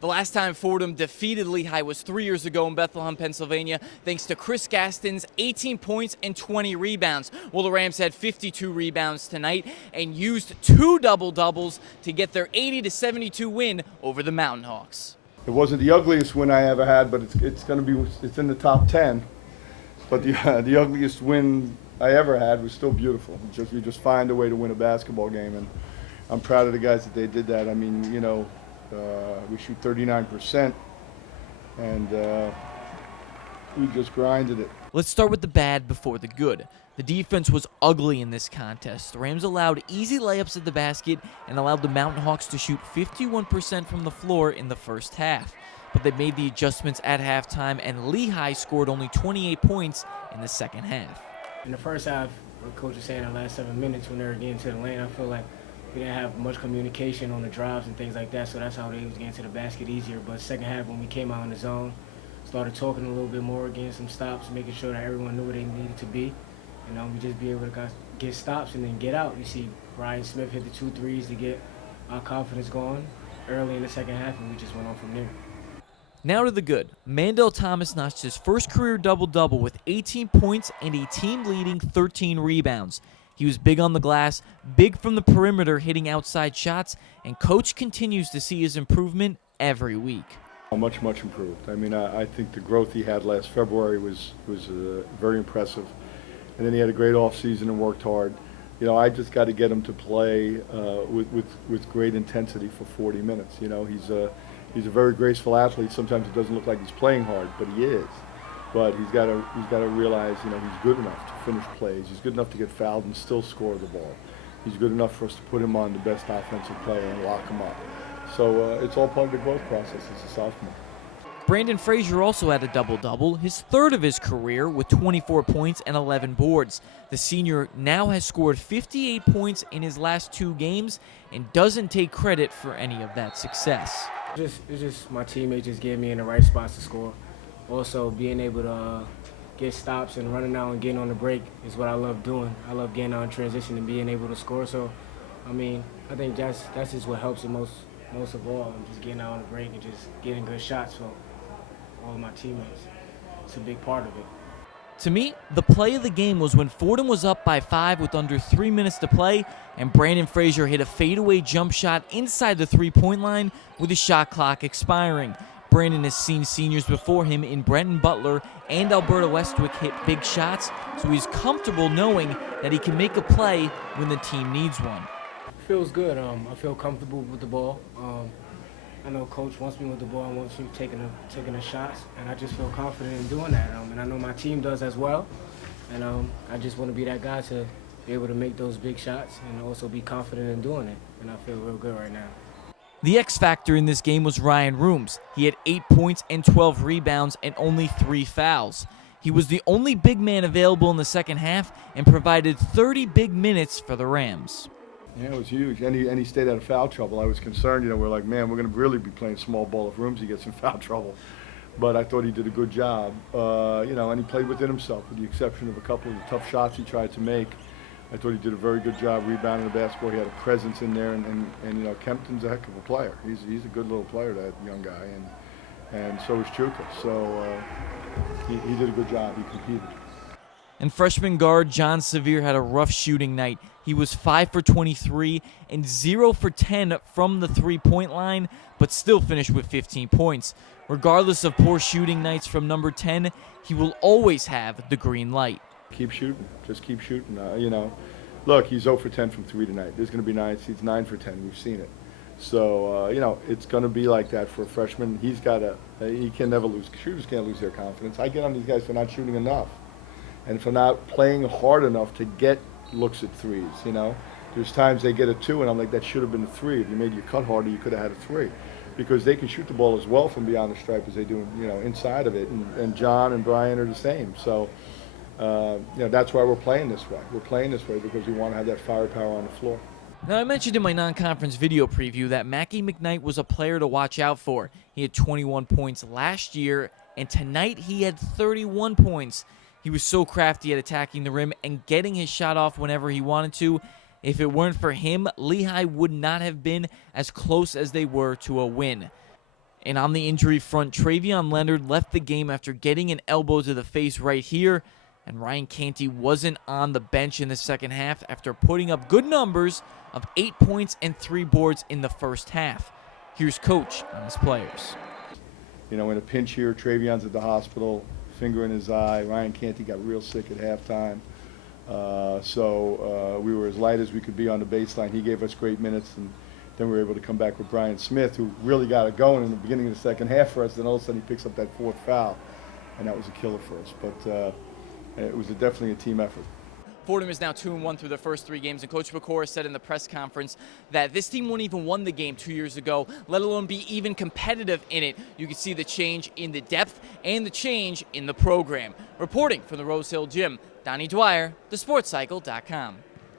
The last time Fordham defeated Lehigh was 3 years ago in Bethlehem, Pennsylvania, thanks to Chris Gaston's 18 points and 20 rebounds. Well, the Rams had 52 rebounds tonight and used 2 double-doubles to get their 80-72 win over the Mountainhawks. It wasn't the ugliest win I ever had, but it's in the top 10. But the ugliest win I ever had was still beautiful. You just find a way to win a basketball game, and I'm proud of the guys that they did that. I mean, you know, we shoot 39%, and we just grinded it. Let's start with the bad before the good. The defense was ugly in this contest. The Rams allowed easy layups at the basket and allowed the Mountainhawks to shoot 51% from the floor in the first half. But they made the adjustments at halftime, and Lehigh scored only 28 points in the second half. In the first half, what Coach was saying in the last 7 minutes when they were getting to the lane, I feel like we didn't have much communication on the drives and things like that, so that's how they was getting to the basket easier. But second half, when we came out in the zone, started talking a little bit more, getting some stops, making sure that everyone knew where they needed to be. And we just be able to get stops and then get out. You see Brian Smith hit the 2 threes to get our confidence going early in the second half, and we just went on from there. Now to the good. Mandell Thomas notched his first career double-double with 18 points and a team-leading 13 rebounds. He was big on the glass, big from the perimeter, hitting outside shots, and Coach continues to see his improvement every week. Much improved. I mean, I think the growth he had last February was very impressive. And then he had a great offseason and worked hard. You know, I just got to get him to play with great intensity for 40 minutes. You know, he's a very graceful athlete. Sometimes it doesn't look like he's playing hard, but he is. But he's got to realize, you know, he's good enough to finish plays. He's good enough to get fouled and still score the ball. He's good enough for us to put him on the best offensive player and lock him up. So it's all part of the growth process as a sophomore. Branden Frazier also had a double-double, his third of his career, with 24 points and 11 boards. The senior now has scored 58 points in his last 2 games and doesn't take credit for any of that success. It's just my teammates just getting me in the right spots to score. Also, being able to get stops and running out and getting on the break is what I love doing. I love getting out in transition and being able to score. So, I mean, I think that's just what helps the most of all. I'm just getting out on the break and just getting good shots for all of my teammates. It's a big part of it. To me, the play of the game was when Fordham was up by 5 with under 3 minutes to play, and Branden Frazier hit a fadeaway jump shot inside the 3-point line with the shot clock expiring. Branden has seen seniors before him in Brenton Butler and Alberta Westwick hit big shots, so he's comfortable knowing that he can make a play when the team needs one. It feels good. I feel comfortable with the ball. I know Coach wants me with the ball and wants me taking the shots, and I just feel confident in doing that. And I know my team does as well. And I just want to be that guy to be able to make those big shots and also be confident in doing it. And I feel real good right now. The X factor in this game was Ryan Rooms. He had 8 points and 12 rebounds and only 3 fouls. He was the only big man available in the second half and provided 30 big minutes for the Rams. Yeah, it was huge, and he stayed out of foul trouble. I was concerned, you know, we're like, man, we're going to really be playing small ball if Rooms he gets in foul trouble. But I thought he did a good job, you know, and he played within himself, with the exception of a couple of the tough shots he tried to make. I thought he did a very good job rebounding the basketball. He had a presence in there, and you know, Kempton's a heck of a player. He's a good little player, that young guy, and so is Chuka. So he did a good job. He competed. And freshman guard John Sevier had a rough shooting night. He was 5 for 23 and 0 for 10 from the 3-point line, but still finished with 15 points. Regardless of poor shooting nights from number 10, he will always have the green light. Keep shooting. Just keep shooting. You know, look, he's 0 for 10 from 3 tonight. There's going to be nights he's 9 for 10. We've seen it. So, you know, it's going to be like that for a freshman. He can never lose. Shooters can't lose their confidence. I get on these guys for not shooting enough and for not playing hard enough to get looks at threes, you know. There's times they get a 2, and I'm like, that should have been a 3. If you made your cut harder, you could have had a 3. Because they can shoot the ball as well from beyond the stripe as they do, you know, inside of it. And John and Brian are the same. So, you know, that's why we're playing this way. We're playing this way because we want to have that firepower on the floor. Now, I mentioned in my non-conference video preview that Mackie McKnight was a player to watch out for. He had 21 points last year, and tonight he had 31 points. He was so crafty at attacking the rim and getting his shot off whenever he wanted to. If it weren't for him, Lehigh would not have been as close as they were to a win. And on the injury front, Travion Leonard left the game after getting an elbow to the face right here, and Ryan Canty wasn't on the bench in the second half after putting up good numbers of 8 points and 3 boards in the first half. Here's Coach on his players. You know, in a pinch here, Travion's at the hospital, finger in his eye. Ryan Canty got real sick at halftime. So we were as light as we could be on the baseline. He gave us great minutes, and then we were able to come back with Brian Smith, who really got it going in the beginning of the second half for us. Then all of a sudden he picks up that 4th foul, and that was a killer for us. But it was definitely a team effort. Fordham is now 2-1 through their first 3 games, and Coach Pecora said in the press conference that this team wouldn't even won the game 2 years ago, let alone be even competitive in it. You can see the change in the depth and the change in the program. Reporting from the Rose Hill Gym, Donnie Dwyer, thesportscycle.com.